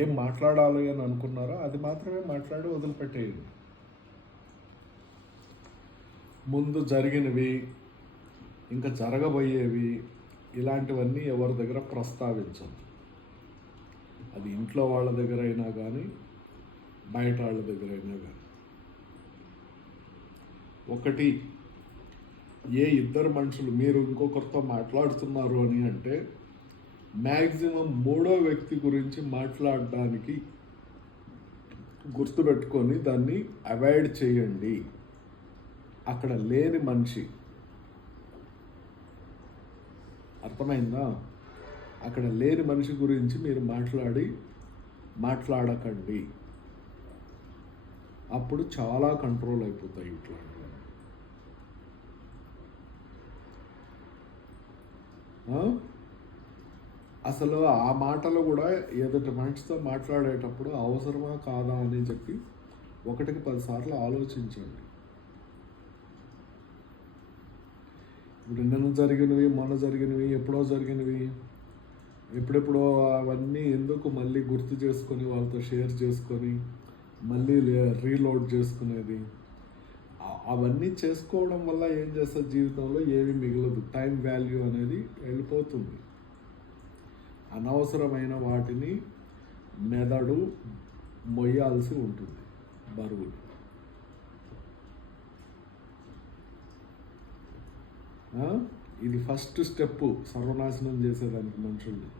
ఏం మాట్లాడాలి అని అనుకున్నారో అది మాత్రమే మాట్లాడి వదిలిపెట్టేయండి. ముందు జరిగినవి, ఇంకా జరగబోయేవి, ఇలాంటివన్నీ ఎవరి దగ్గర ప్రస్తావించదు. అది ఇంట్లో వాళ్ళ దగ్గర అయినా కానీ, బయట వాళ్ళ దగ్గర అయినా కానీ. ఒకటి, ఏ ఇద్దరు మనుషులు మీరు ఇంకొకరితో మాట్లాడుతున్నారు అని అంటే మ్యాక్సిమం మూడో వ్యక్తి గురించి మాట్లాడడానికి గుర్తుపెట్టుకొని దాన్ని అవాయిడ్ చేయండి. అక్కడ లేని మనిషి, అర్థమైందా? అక్కడ లేని మనిషి గురించి మీరు మాట్లాడకండి. అప్పుడు చాలా కంట్రోల్ అయిపోతాయి ఇట్లాంటివి. అసలు ఆ మాటలు కూడా ఎదుటి మనిషితో మాట్లాడేటప్పుడు అవసరమా కాదా అని చెప్పి 1-10 సార్లు ఆలోచించండి. ఇప్పుడు నిన్న జరిగినవి, మొన్న జరిగినవి, ఎప్పుడో జరిగినవి, ఎప్పుడెప్పుడో అవన్నీ ఎందుకు మళ్ళీ గుర్తు చేసుకొని వాళ్ళతో షేర్ చేసుకొని మళ్ళీ రీలోడ్ చేసుకునేది? అవన్నీ చేసుకోవడం వల్ల ఏం చేస్తుంది, జీవితంలో ఏమీ మిగలదు. టైం వాల్యూ అనేది వెళ్ళిపోతుంది. అనవసరమైన వాటిని మెదడు మొయ్యాల్సి ఉంటుంది, బరువులు. ఇది ఫస్ట్ స్టెప్ సర్వనాశనం చేసేదానికి మనుషుల్ని.